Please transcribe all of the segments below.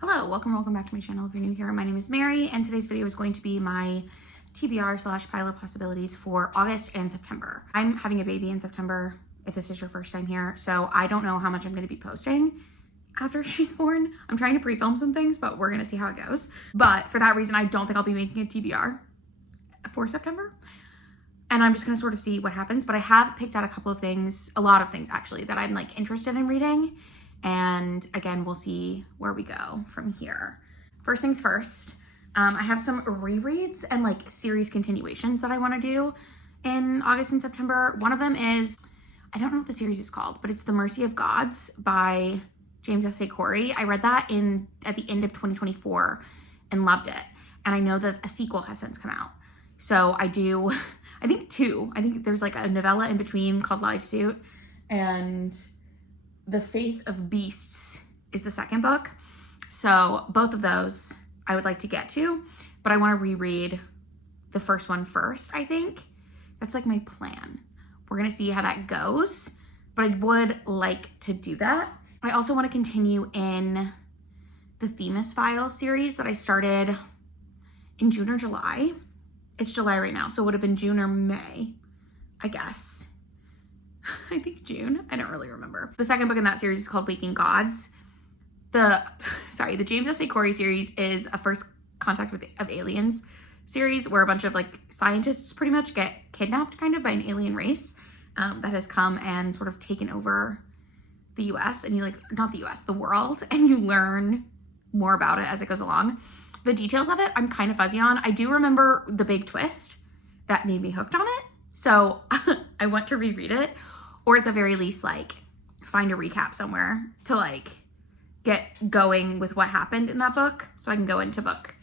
Hello, welcome back to my channel. If you're new here, my name is Mary, and today's video is going to be my TBR / pilot possibilities for August and September. I'm having a baby in September, if this is your first time here, so I don't know how much I'm going to be posting after she's born. I'm trying to pre-film some things, but we're going to see how it goes. But for that reason, I don't think I'll be making a TBR for September. And I'm just going to sort of see what happens. But I have picked out a lot of things actually, that I'm like interested in reading. And again, we'll see where we go from here. First things first, I have some rereads and like series continuations that I want to do in August and September. One of them is, I don't know what the series is called, but it's The Mercy of Gods by James S. Corey. I read that at the end of 2024 and loved it. And I know that a sequel has since come out. So I think there's like a novella in between called Live Suit, and The Faith of Beasts is the second book. So both of those I would like to get to, but I want to reread the first one first, I think. That's like my plan. We're going to see how that goes, but I would like to do that. I also want to continue in the Themis Files series that I started in June or July. It's July right now, so it would have been June or May, I guess. I think June. I don't really remember. The second book in that series is called Waking Gods. The James S. Corey series is a First Contact of Aliens series where a bunch of like scientists pretty much get kidnapped kind of by an alien race that has come and sort of taken over the US, and the world, and you learn more about it as it goes along. The details of it, I'm kind of fuzzy on. I do remember the big twist that made me hooked on it. So I want to reread it, or at the very least, like find a recap somewhere to like get going with what happened in that book, so I can go into book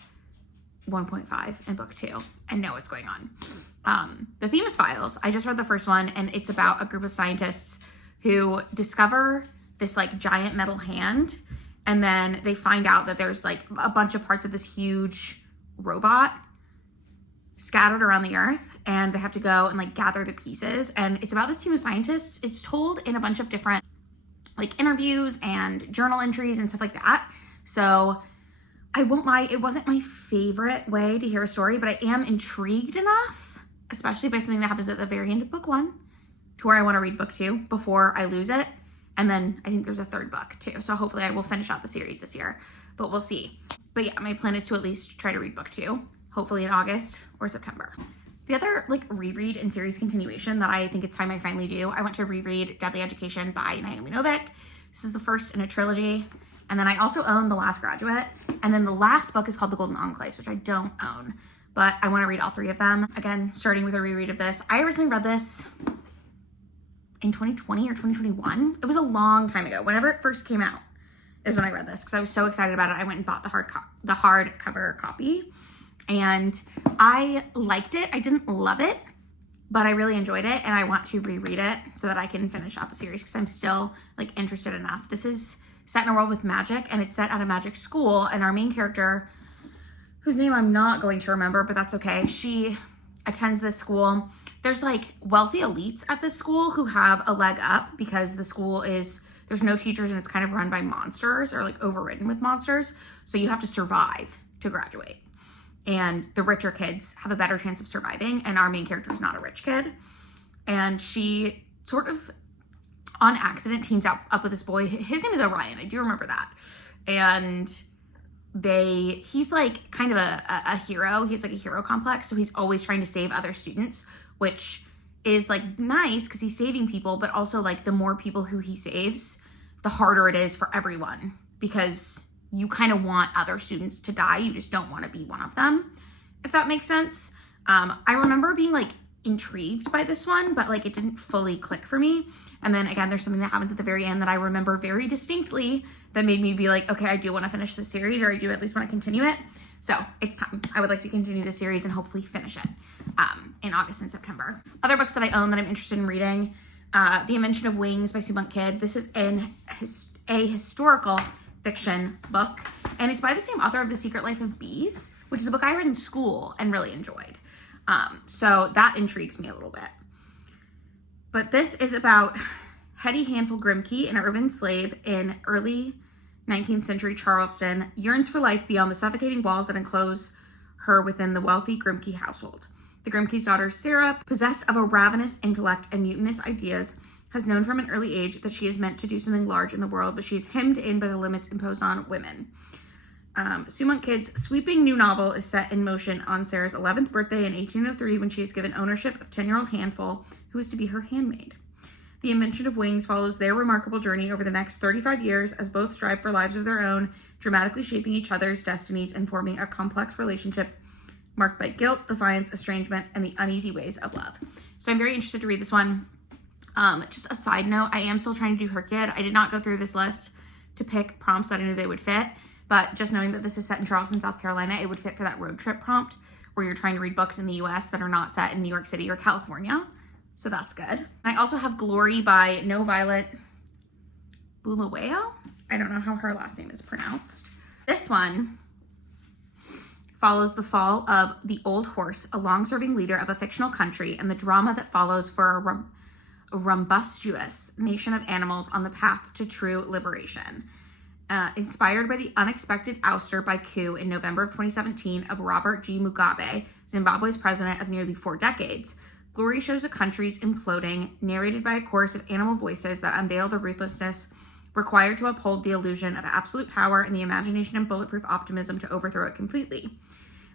1.5 and book 2 and know what's going on. The Themis Files, I just read the first one, and it's about a group of scientists who discover this like giant metal hand, and then they find out that there's like a bunch of parts of this huge robot scattered around the earth, and they have to go and like gather the pieces. And it's about this team of scientists. It's told in a bunch of different like interviews and journal entries and stuff like that. So I won't lie, it wasn't my favorite way to hear a story, but I am intrigued enough, especially by something that happens at the very end of book 1, to where I want to read book 2 before I lose it. And then I think there's a third book too. So hopefully I will finish out the series this year, but we'll see. But yeah, my plan is to at least try to read book 2, hopefully in August or September. The other like reread and series continuation that I think it's time I finally do, I want to reread Deadly Education by Naomi Novik. This is the first in a trilogy. And then I also own The Last Graduate. And then the last book is called The Golden Enclaves, which I don't own, but I want to read all 3 of them. Again, starting with a reread of this. I originally read this in 2020 or 2021. It was a long time ago. Whenever it first came out is when I read this, because I was so excited about it. I went and bought the hardcover copy, and I liked it. I didn't love it, but I really enjoyed it, and I want to reread it so that I can finish out the series, because I'm still like interested enough. This is set in a world with magic, and it's set at a magic school, and our main character, whose name I'm not going to remember, but that's okay, she attends this school. There's like wealthy elites at this school who have a leg up because the school there's no teachers, and it's kind of run by monsters, or like overridden with monsters. So you have to survive to graduate. And the richer kids have a better chance of surviving. And our main character is not a rich kid. And she sort of on accident teams up with this boy. His name is Orion. I do remember that. And he's like kind of a hero. He's like a hero complex. So he's always trying to save other students, which is like nice because he's saving people, but also like the more people who he saves, the harder it is for everyone, because you kind of want other students to die. You just don't want to be one of them, if that makes sense. I remember being like intrigued by this one, but like it didn't fully click for me. And then again, there's something that happens at the very end that I remember very distinctly that made me be like, okay, I do want to finish this series, or I do at least want to continue it. So it's time. I would like to continue the series and hopefully finish it in August and September. Other books that I own that I'm interested in reading, The Invention of Wings by Sue Monk Kidd. This is a historical fiction book, and it's by the same author of The Secret Life of Bees, which is a book I read in school and really enjoyed. So that intrigues me a little bit. But this is about Hetty Handful Grimke, an urban slave in early 19th century Charleston, yearns for life beyond the suffocating walls that enclose her within the wealthy Grimke household. The Grimke's daughter, Sarah, possessed of a ravenous intellect and mutinous ideas, has known from an early age that she is meant to do something large in the world, but she is hemmed in by the limits imposed on women. Sue Monk Kidd's sweeping new novel is set in motion on Sarah's 11th birthday in 1803 when she is given ownership of 10-year-old Handful, who is to be her handmaid. The invention of wings follows their remarkable journey over the next 35 years as both strive for lives of their own, dramatically shaping each other's destinies and forming a complex relationship marked by guilt, defiance, estrangement, and the uneasy ways of love. So I'm very interested to read this one. Just a side note, I am still trying to do Her Kid. I did not go through this list to pick prompts that I knew they would fit, but just knowing that this is set in Charleston, South Carolina, it would fit for that road trip prompt where you're trying to read books in the US that are not set in New York City or California. So that's good. I also have Glory by No Violet Bulawayo. I don't know how her last name is pronounced. This one follows the fall of the Old Horse, a long-serving leader of a fictional country, and the drama that follows for a rumbustious nation of animals on the path to true liberation. Inspired by the unexpected ouster by coup in November of 2017 of Robert G. Mugabe, Zimbabwe's president of nearly 4 decades, Glory shows a country's imploding, narrated by a chorus of animal voices that unveil the ruthlessness required to uphold the illusion of absolute power and the imagination and bulletproof optimism to overthrow it completely.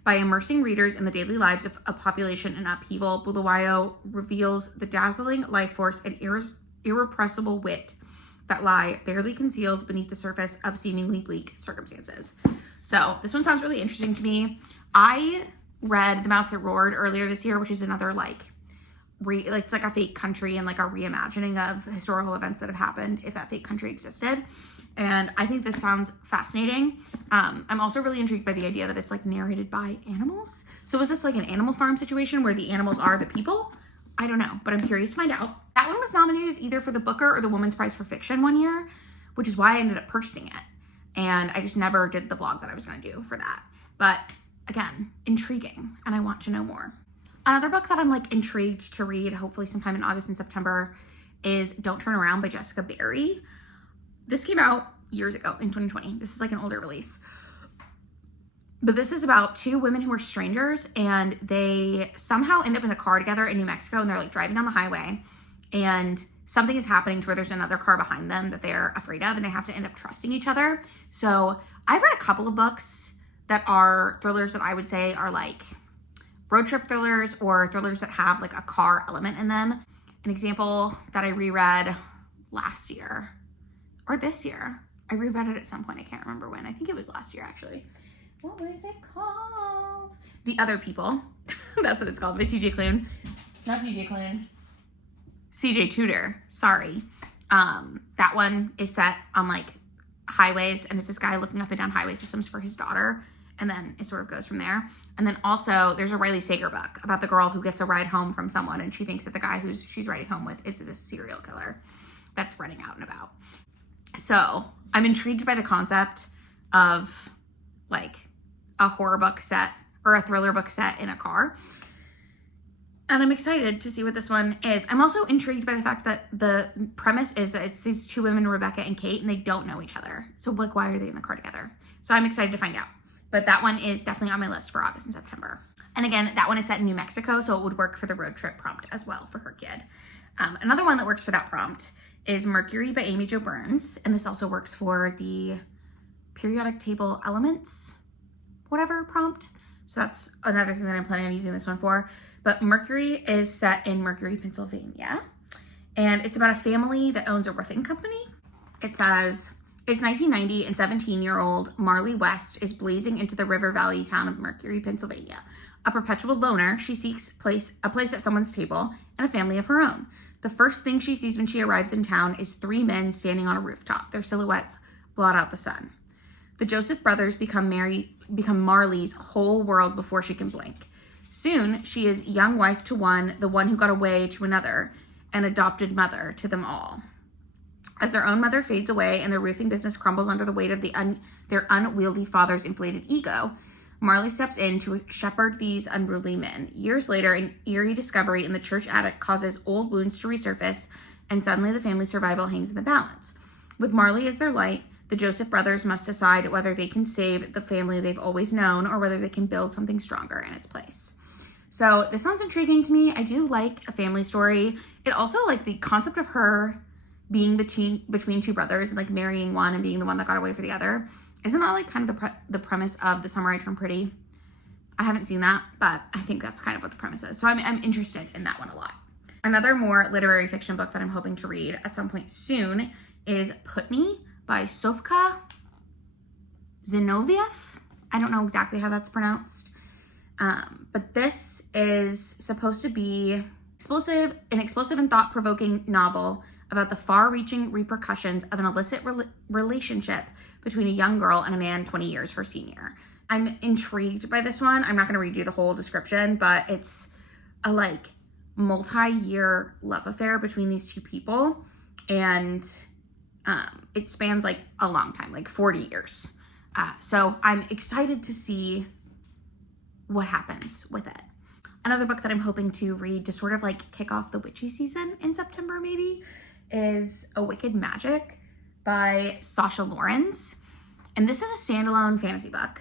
By immersing readers in the daily lives of a population in upheaval, Bulawayo reveals the dazzling life force and irrepressible wit that lie barely concealed beneath the surface of seemingly bleak circumstances. So this one sounds really interesting to me. I read The Mouse That Roared earlier this year, which is another it's like a fake country and like a reimagining of historical events that have happened if that fake country existed. And I think this sounds fascinating. I'm also really intrigued by the idea that it's like narrated by animals. So is this like an Animal Farm situation where the animals are the people? I don't know, but I'm curious to find out. That one was nominated either for the Booker or the Women's Prize for Fiction one year, which is why I ended up purchasing it. And I just never did the vlog that I was going to do for that. But again, intriguing, and I want to know more. Another book that I'm like intrigued to read, hopefully sometime in August and September, is Don't Turn Around by Jessica Barry. This came out years ago in 2020. This is like an older release. But this is about 2 women who are strangers and they somehow end up in a car together in New Mexico, and they're like driving on the highway and something is happening to where there's another car behind them that they're afraid of, and they have to end up trusting each other. So I've read a couple of books that are thrillers that I would say are like road trip thrillers or thrillers that have like a car element in them. An example that I reread last year or this year, I reread it at some point. I can't remember when. I think it was last year actually. What was it called? The Other People. That's what it's called by TJ Klune. Not TJ Klune. CJ Tudor. Sorry. That one is set on like highways, and it's this guy looking up and down highway systems for his daughter. And then it sort of goes from there. And then also there's a Riley Sager book about the girl who gets a ride home from someone, and she thinks that the guy she's riding home with is this serial killer that's running out and about. So I'm intrigued by the concept of like a horror book set or a thriller book set in a car. And I'm excited to see what this one is. I'm also intrigued by the fact that the premise is that it's these 2 women, Rebecca and Kate, and they don't know each other. So like, why are they in the car together? So I'm excited to find out. But that one is definitely on my list for August and September. And again, that one is set in New Mexico, so it would work for the road trip prompt as well for Her Kid. Another one that works for that prompt is Mercury by Amy Jo Burns. And this also works for the periodic table elements, whatever prompt. So that's another thing that I'm planning on using this one for. But Mercury is set in Mercury, Pennsylvania. And it's about a family that owns a roofing company. It says, it's 1990 and 17-year-old Marley West is blazing into the river valley town of Mercury, Pennsylvania. A perpetual loner, she seeks a place at someone's table and a family of her own. The first thing she sees when she arrives in town is 3 men standing on a rooftop. Their silhouettes blot out the sun. The Joseph brothers become Marley's whole world before she can blink. Soon, she is young wife to one, the one who got away to another, and adopted mother to them all. As their own mother fades away and their roofing business crumbles under the weight of their unwieldy father's inflated ego, Marley steps in to shepherd these unruly men. Years later, an eerie discovery in the church attic causes old wounds to resurface, and suddenly the family's survival hangs in the balance. With Marley as their light, The Joseph brothers must decide whether they can save the family they've always known or whether they can build something stronger in its place. So this sounds intriguing to me. I do like a family story. It also, like, the concept of her being between two brothers and like marrying one and being the one that got away for the other. Isn't that like kind of the premise of The Summer I Turned Pretty? I haven't seen that, but I think that's kind of what the premise is. So I'm interested in that one a lot. Another more literary fiction book that I'm hoping to read at some point soon is Putney by Sofka Zinoviev. I don't know exactly how that's pronounced. But this is supposed to be an explosive and thought-provoking novel about the far-reaching repercussions of an illicit relationship between a young girl and a man 20 years her senior. I'm intrigued by this one. I'm not going to read you the whole description, but it's a like multi-year love affair between these two people, and it spans like a long time, like 40 years. So I'm excited to see what happens with it. Another book that I'm hoping to read to sort of like kick off the witchy season in September maybe is A Wicked Magic by Sasha Lawrence. And this is a standalone fantasy book.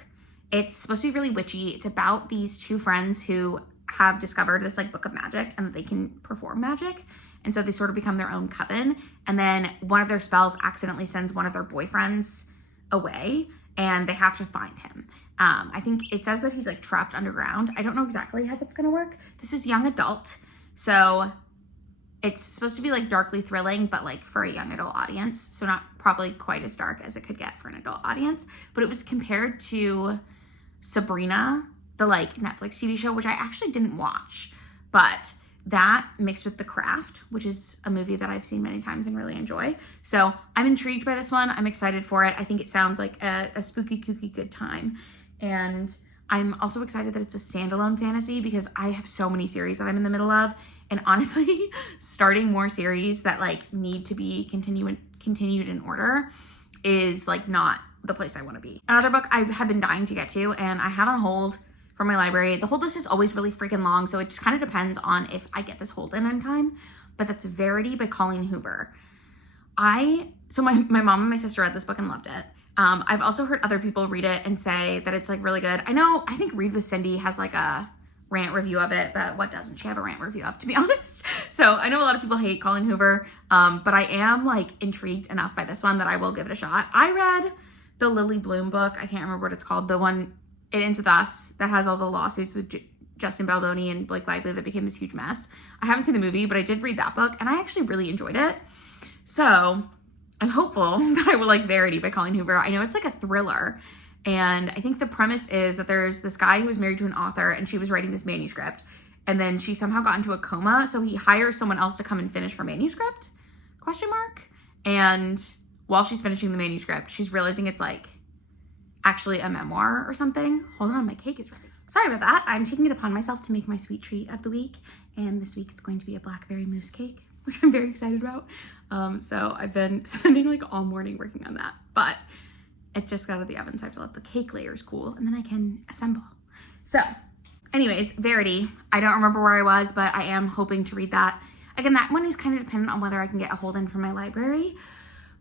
It's supposed to be really witchy. It's about these two friends who have discovered this like book of magic and that they can perform magic. And so they sort of become their own coven. And then one of their spells accidentally sends one of their boyfriends away and they have to find him. I think it says that he's like trapped underground. I don't know exactly how that's gonna work. This is young adult, so it's supposed to be like darkly thrilling, but like for a young adult audience. So not probably quite as dark as it could get for an adult audience, but it was compared to Sabrina, the like Netflix TV show, which I actually didn't watch, but that mixed with The Craft, which is a movie that I've seen many times and really enjoy. So I'm intrigued by this one. I'm excited for it. I think it sounds like a spooky, kooky good time. And I'm also excited that it's a standalone fantasy because I have so many series that I'm in the middle of. And honestly, starting more series that like need to be continued in order is like not the place I want to be. Another book I have been dying to get to and I have on hold from my library. The hold list is always really freaking long, so it just kind of depends on if I get this hold in time. But that's Verity by Colleen Hoover. So my mom and my sister read this book and loved it. I've also heard other people read it and say that it's like really good. I think Read with Cindy has like a rant review of it, but what doesn't she have a rant review of, to be honest? So I know a lot of people hate Colleen Hoover, but I am like intrigued enough by this one that I will give it a shot. I read the Lily Bloom book. I can't remember what it's called. The one, It Ends With Us, that has all the lawsuits with Justin Baldoni and Blake Lively that became this huge mess. I haven't seen the movie, but I did read that book and I actually really enjoyed it. So I'm hopeful that I will like Verity by Colleen Hoover. I know it's like a thriller, and I think the premise is that there's this guy who was married to an author and she was writing this manuscript, and then she somehow got into a coma, so he hires someone else to come and finish her manuscript, ? And while she's finishing the manuscript, she's realizing it's like actually a memoir or something. Hold on, my cake is ready. Sorry about that. I'm taking it upon myself to make my sweet treat of the week, and this week it's going to be a blackberry mousse cake, which I'm very excited about. So I've been spending like all morning working on that, but it just got out of the oven, so I have to let the cake layers cool and then I can assemble. So anyways, Verity, I don't remember where I was, but I am hoping to read that. Again, that one is kind of dependent on whether I can get a hold in from my library,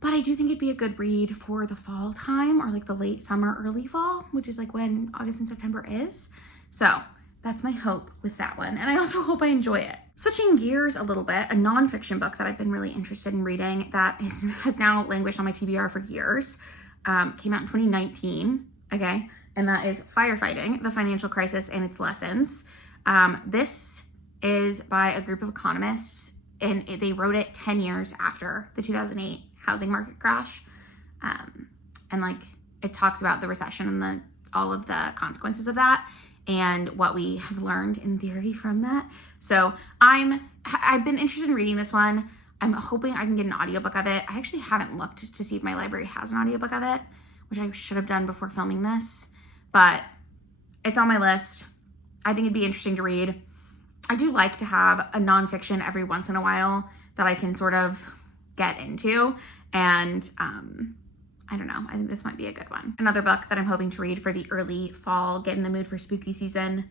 but I do think it'd be a good read for the fall time or like the late summer, early fall, which is like when August and September is. So that's my hope with that one. And I also hope I enjoy it. Switching gears a little bit, a nonfiction book that I've been really interested in reading that has now languished on my TBR for years, came out in 2019, okay? And that is Firefighting, The Financial Crisis and Its Lessons. This is by a group of economists, and they wrote it 10 years after the 2008 housing market crash. And like, it talks about the recession and all of the consequences of that, and what we have learned in theory from that. So I've been interested in reading this one. I'm hoping I can get an audiobook of it. I actually haven't looked to see if my library has an audiobook of it, which I should have done before filming this, but it's on my list. I think it'd be interesting to read. I do like to have a nonfiction every once in a while that I can sort of get into, and I don't know, I think this might be a good one. Another book that I'm hoping to read for the early fall, get in the mood for spooky season,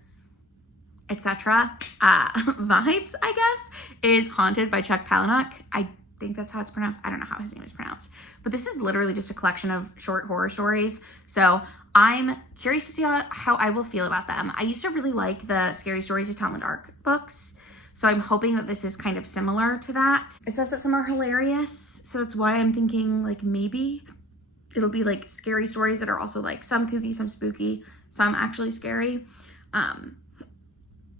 etc. Vibes, I guess, is Haunted by Chuck Palahniuk. I think that's how it's pronounced. I don't know how his name is pronounced. But this is literally just a collection of short horror stories. So I'm curious to see how I will feel about them. I used to really like the Scary Stories to Tell in the Dark books. So I'm hoping that this is kind of similar to that. It says that some are hilarious. So that's why I'm thinking like maybe it'll be like scary stories that are also like some kooky, some spooky, some actually scary.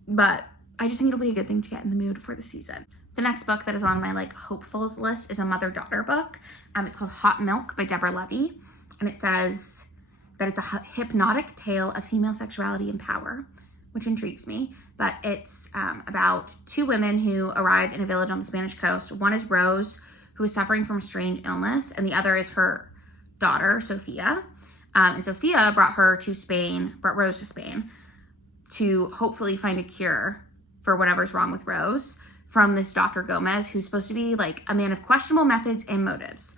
But I just think it'll be a good thing to get in the mood for the season. The next book that is on my like hopefuls list is a mother-daughter book. It's called Hot Milk by Deborah Levy. And it says that it's a hypnotic tale of female sexuality and power, which intrigues me. But it's about two women who arrive in a village on the Spanish coast. One is Rose, who is suffering from a strange illness, and the other is her daughter, Sophia. And Sophia brought Rose to Spain to hopefully find a cure for whatever's wrong with Rose from this Dr. Gomez, who's supposed to be like a man of questionable methods and motives.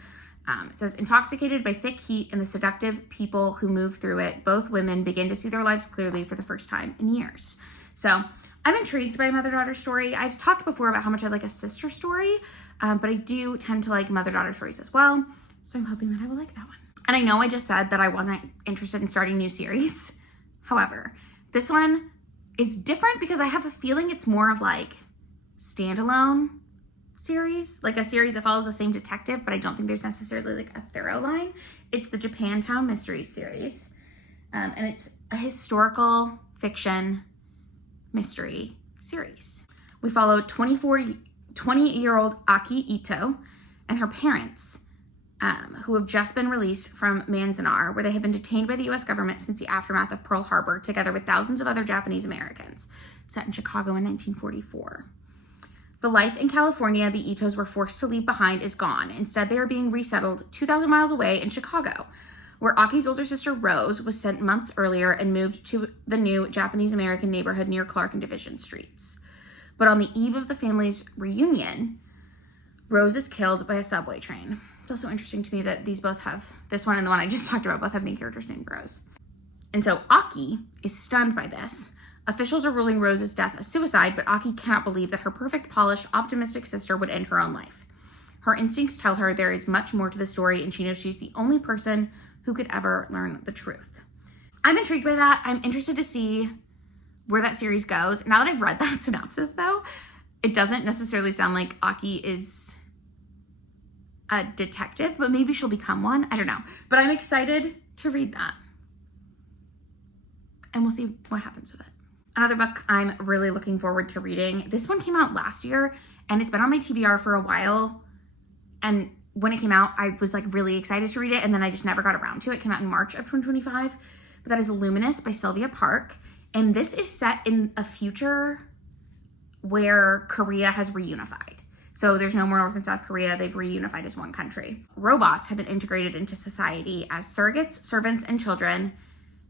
It says, intoxicated by thick heat and the seductive people who move through it, both women begin to see their lives clearly for the first time in years. So I'm intrigued by a mother-daughter story. I've talked before about how much I like a sister story, but I do tend to like mother-daughter stories as well. So I'm hoping that I will like that one. And I know I just said that I wasn't interested in starting new series. However, this one is different because I have a feeling it's more of like standalone series, like a series that follows the same detective, but I don't think there's necessarily like a thorough line. It's the Japantown Mysteries series, and it's a historical fiction mystery series. We follow 20-year-old Aki Ito and her parents, who have just been released from Manzanar, where they have been detained by the U.S. government since the aftermath of Pearl Harbor, together with thousands of other Japanese Americans. Set in Chicago in 1944. The life in California the Itos were forced to leave behind is gone. Instead, they are being resettled 2,000 miles away in Chicago, where Aki's older sister Rose was sent months earlier and moved to the new Japanese-American neighborhood near Clark and Division Streets. But on the eve of the family's reunion, Rose is killed by a subway train. It's also interesting to me that these both have, this one and the one I just talked about, both have main characters named Rose. And so Aki is stunned by this. Officials are ruling Rose's death a suicide, but Aki cannot believe that her perfect, polished, optimistic sister would end her own life. Her instincts tell her there is much more to the story, and she knows she's the only person who could ever learn the truth. I'm intrigued by that. I'm interested to see where that series goes. Now that I've read that synopsis, though, it doesn't necessarily sound like Aki is a detective, but maybe she'll become one. I don't know. But I'm excited to read that. And we'll see what happens with it. Another book I'm really looking forward to reading. This one came out last year, and it's been on my TBR for a while. And when it came out, I was like really excited to read it, and then I just never got around to it. It came out in March of 2025. But that is Luminous by Sylvia Park. And this is set in a future where Korea has reunified. So there's no more North and South Korea. They've reunified as one country. Robots have been integrated into society as surrogates, servants, and children,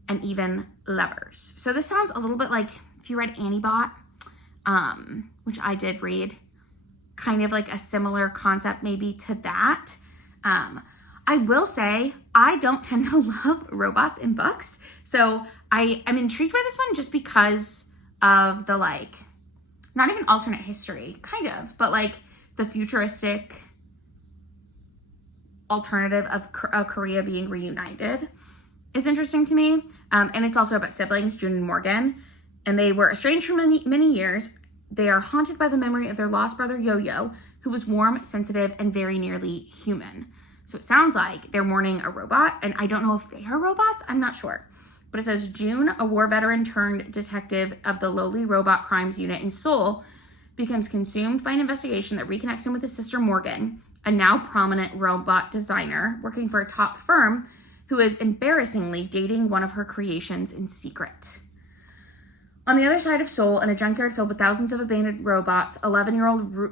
and even lovers. So this sounds a little bit like, if you read Annie Bot, which I did read, kind of like a similar concept maybe to that. I will say, I don't tend to love robots in books. So I am intrigued by this one just because of the like, not even alternate history, kind of, but like the futuristic alternative of Korea being reunited is interesting to me. And it's also about siblings, June and Morgan, and they were estranged for many years. They are haunted by the memory of their lost brother, Yo-Yo, who was warm, sensitive, and very nearly human. So it sounds like they're mourning a robot, and I don't know if they are robots. I'm not sure. But it says, June, a war veteran turned detective of the lowly robot crimes unit in Seoul, becomes consumed by an investigation that reconnects him with his sister, Morgan, a now prominent robot designer working for a top firm who is embarrassingly dating one of her creations in secret. On the other side of Seoul, in a junkyard filled with thousands of abandoned robots, 11-year-old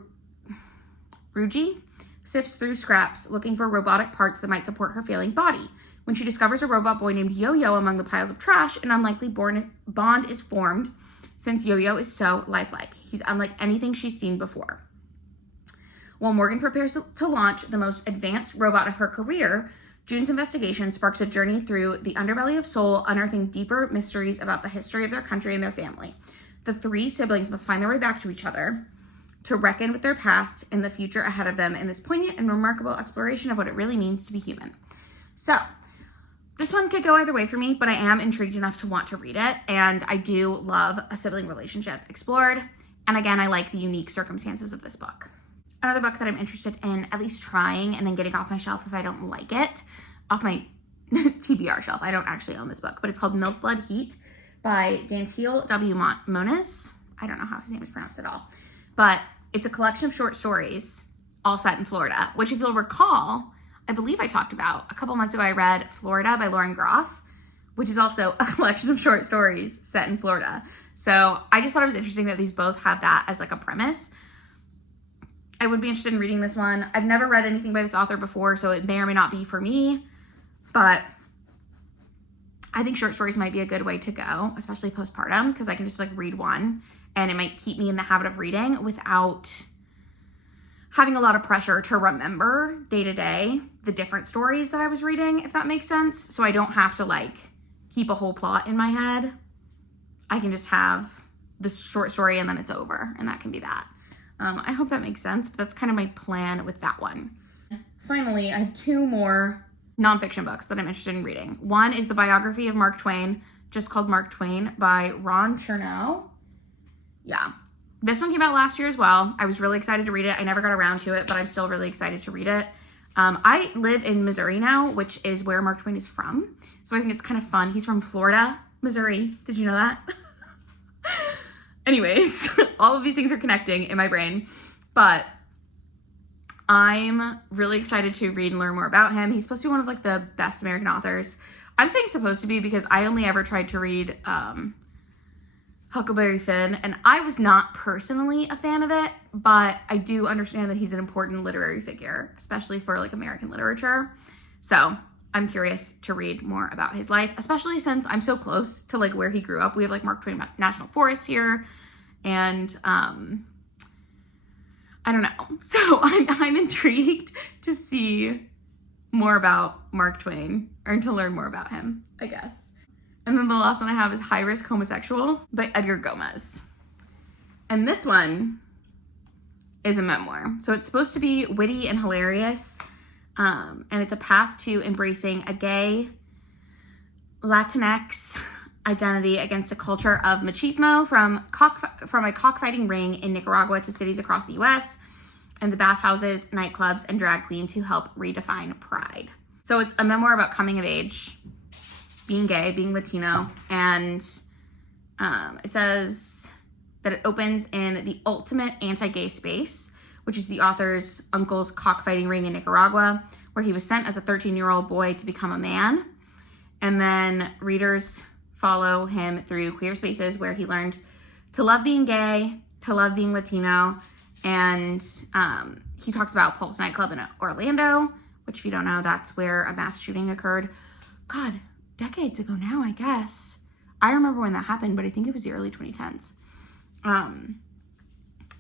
Ruji sifts through scraps looking for robotic parts that might support her failing body. When she discovers a robot boy named Yo-Yo among the piles of trash, an unlikely bond is formed since Yo-Yo is so lifelike. He's unlike anything she's seen before. While Morgan prepares to launch the most advanced robot of her career, June's investigation sparks a journey through the underbelly of Seoul, unearthing deeper mysteries about the history of their country and their family. The three siblings must find their way back to each other, to reckon with their past and the future ahead of them in this poignant and remarkable exploration of what it really means to be human. So this one could go either way for me, but I am intrigued enough to want to read it. And I do love a sibling relationship explored. And again, I like the unique circumstances of this book. Another book that I'm interested in at least trying and then getting off my shelf if I don't like it, off my TBR shelf. I don't actually own this book, but it's called Milk, Blood, Heat by Dantiel W. Moniz. I don't know how his name is pronounced at all, but it's a collection of short stories all set in Florida, which if you'll recall, I believe I talked about a couple months ago. I read Florida by Lauren Groff, which is also a collection of short stories set in Florida. So I just thought it was interesting that these both have that as like a premise. I would be interested in reading this one. I've never read anything by this author before, so it may or may not be for me, but I think short stories might be a good way to go, especially postpartum, because I can just like read one and it might keep me in the habit of reading without having a lot of pressure to remember day to day the different stories that I was reading, if that makes sense. So I don't have to like keep a whole plot in my head. I can just have this short story and then it's over, and that can be that. I hope that makes sense, but that's kind of my plan with that one. Finally, I have two more nonfiction books that I'm interested in reading. One is the biography of Mark Twain, just called Mark Twain by Ron Chernow. Yeah. This one came out last year as well. I was really excited to read it. I never got around to it, but I'm still really excited to read it. I live in Missouri now, which is where Mark Twain is from. So I think it's kind of fun. He's from Florida, Missouri. Did you know that? Anyways, all of these things are connecting in my brain, but I'm really excited to read and learn more about him. He's supposed to be one of like the best American authors. I'm saying supposed to be because I only ever tried to read Huckleberry Finn, and I was not personally a fan of it, but I do understand that he's an important literary figure, especially for like American literature. So I'm curious to read more about his life, especially since I'm so close to like where he grew up. We have like Mark Twain National Forest here, and I don't know. So I'm intrigued to see more about Mark Twain, or to learn more about him, I guess. And then the last one I have is High Risk Homosexual by Edgar Gomez. And this one is a memoir. So it's supposed to be witty and hilarious. And it's a path to embracing a gay Latinx identity against a culture of machismo, from a cockfighting ring in Nicaragua to cities across the US, and the bathhouses, nightclubs, and drag queens who help redefine pride. So it's a memoir about coming of age, being gay, being Latino, and it says that it opens in the ultimate anti-gay space, which is the author's uncle's cockfighting ring in Nicaragua, where he was sent as a 13-year-old boy to become a man. And then readers follow him through queer spaces where he learned to love being gay, to love being Latino, and he talks about Pulse nightclub in Orlando, which if you don't know, that's where a mass shooting occurred. God, decades ago now, I guess. I remember when that happened, but I think it was the early 2010s.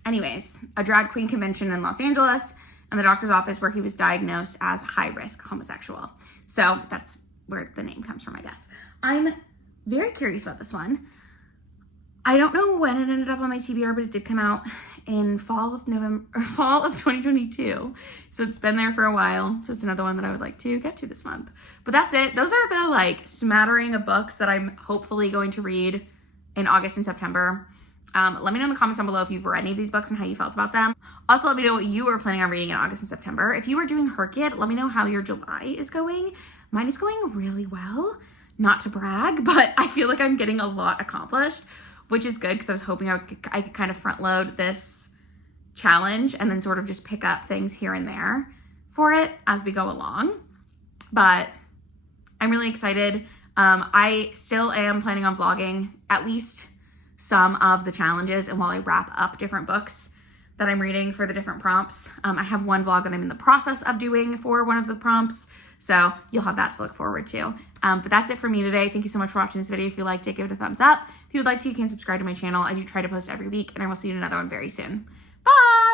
Anyways, a drag queen convention in Los Angeles, and the doctor's office where he was diagnosed as high-risk homosexual. So that's where the name comes from, I guess. I'm very curious about this one. I don't know when it ended up on my TBR, but it did come out in fall of 2022. So it's been there for a while. So it's another one that I would like to get to this month. But that's it. Those are the like smattering of books that I'm hopefully going to read in August and September. Let me know in the comments down below if you've read any of these books and how you felt about them. Also, let me know what you are planning on reading in August and September. If you are doing HRCYED, let me know how your July is going. Mine is going really well. Not to brag, but I feel like I'm getting a lot accomplished, which is good because I was hoping I could kind of front load this challenge and then sort of just pick up things here and there for it as we go along. But I'm really excited. I still am planning on vlogging at least some of the challenges, and while I wrap up different books that I'm reading for the different prompts. I have one vlog that I'm in the process of doing for one of the prompts, so you'll have that to look forward to. But that's it for me today. Thank you so much for watching this video. If you liked it, give it a thumbs up. If you would like to, you can subscribe to my channel. I do try to post every week, and I will see you in another one very soon. Bye!